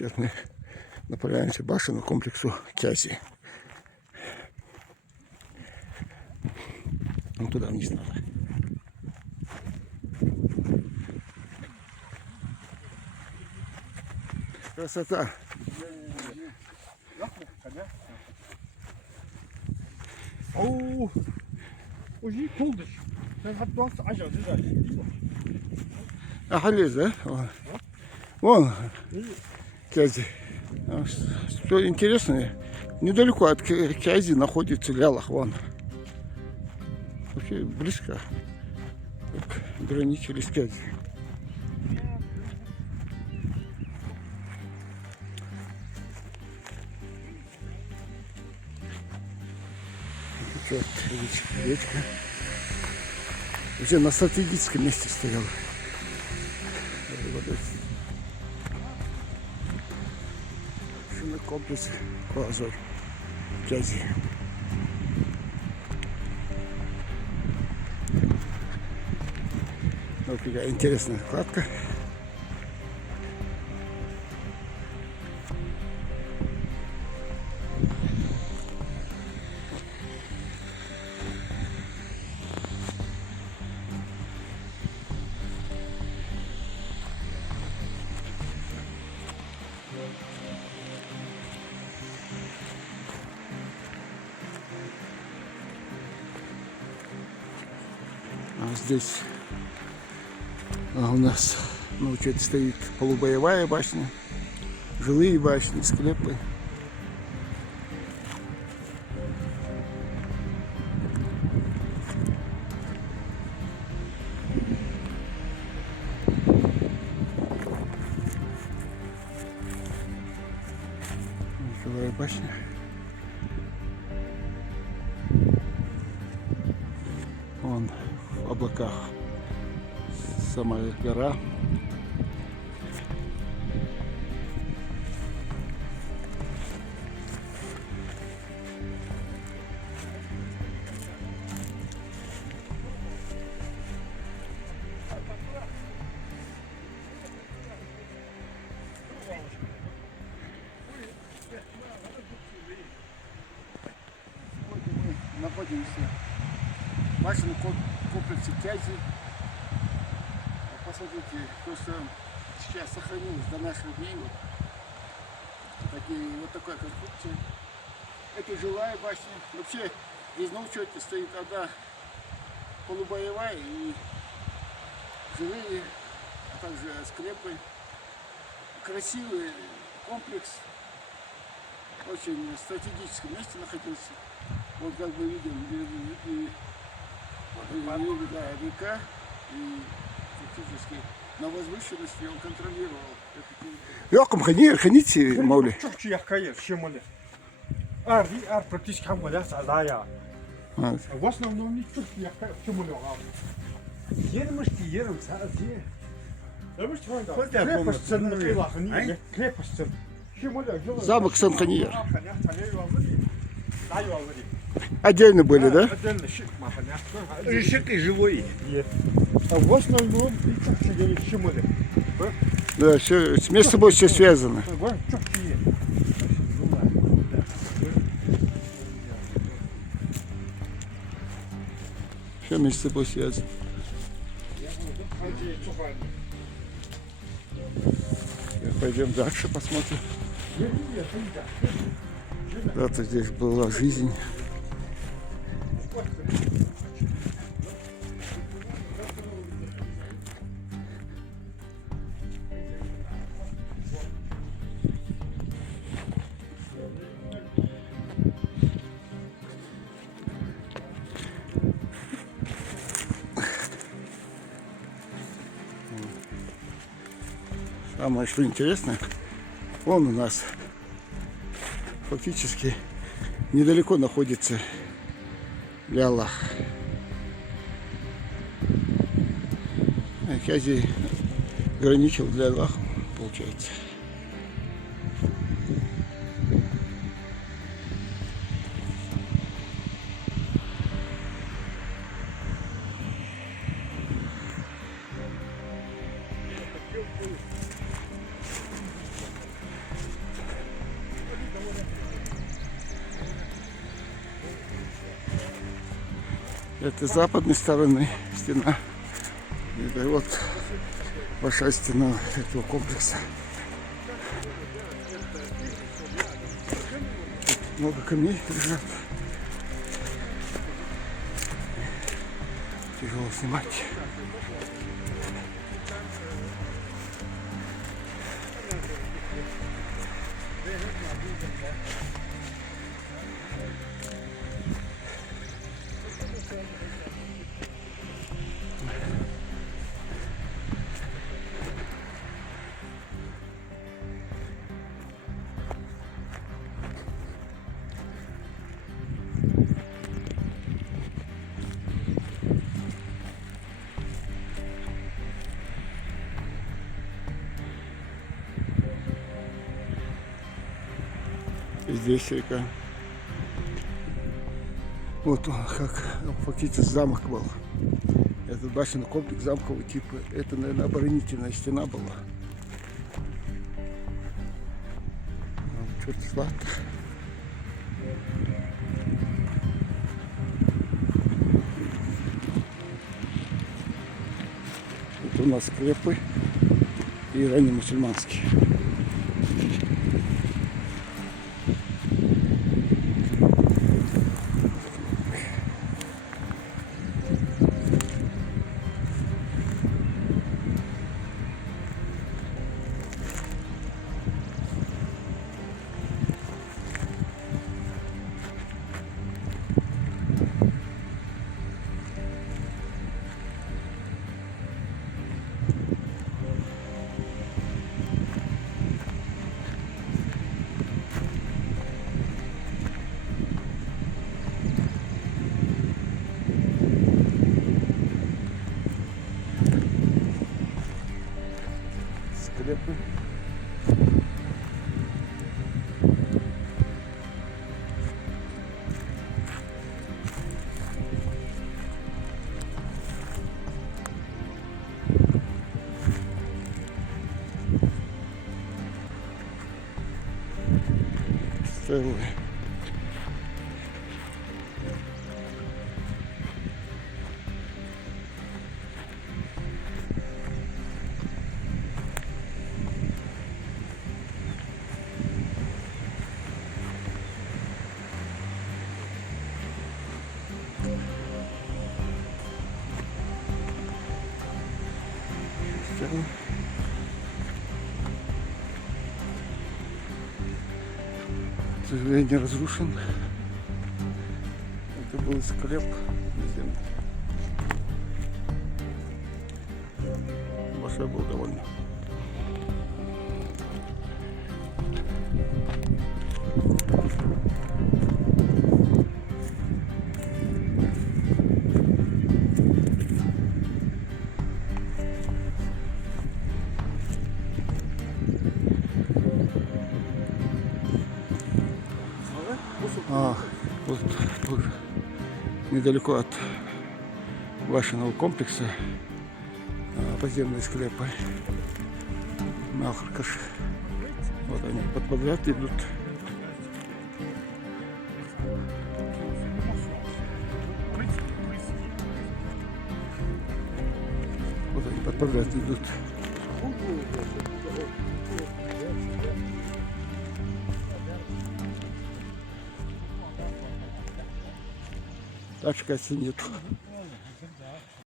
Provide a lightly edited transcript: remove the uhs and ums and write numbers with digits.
Сейчас мы направляемся к башенному комплексу Кязи. Вон туда вниз надо. Красота. Oh, je koelt dus. Dan gaat het als je het Ахалез, да? Вон Кязи. Что интересно, недалеко от Кязи находится Лялах. Вон. Вообще близко. Так, граничили с Кязи. Речка. Уже на стратегическом месте стояла. Комплекс Куазор Кязи. Вот какая интересная вкладка. А здесь у нас, ну, что-то стоит полубоевая башня, жилые башни, склепы. Жилая башня. Вон в облаках самая гора. Мы находимся в башенном комплексе Кязи. Посмотрите, то, что сейчас сохранилось до наших дней. Вот такая конструкция. Это жилая башня. Вообще здесь на учете стоит одна полубоевая и жилые, а также склепы. Красивый комплекс. Очень в стратегическом месте находился. Вот как мы видим, река, и фактически на возвышенности он контролировал. Йоком ханите маули. Çok yakayır, şimali. Ар практически хамгаля сазая. В основном не çok yakayır, şimali var. Yermişti yerim sadece. Крепость. Замок Сан-Ханьер. Отдельно были, да? Отдельно Решеты живой. А в основном şimali. Да, все, между собой все связано. Все между собой связано. Пойдем дальше посмотрим. Когда-то здесь была жизнь. Самое что интересное, вон у нас фактически недалеко находится Лялах. Кязи граничил для Лялах, получается. Это с западной стороны стена. Это вот большая стена этого комплекса. Тут много камней лежат. Тяжело снимать. Здесь река. Вот он, как фактически замок был. Этот башенный комплекс замкового типа. Это, наверное, оборонительная стена была. Что-то сладко. Это у нас склепы и ранее мусульманские. Склепы. Стеллы. Стеллы. К сожалению, разрушен. Это был склеп земли. Большой был довольно. Тут недалеко от башенного комплекса подземные склепы Махаркаш. Вот они под подряд идут. Вот они под подряд идут. Тачка нету.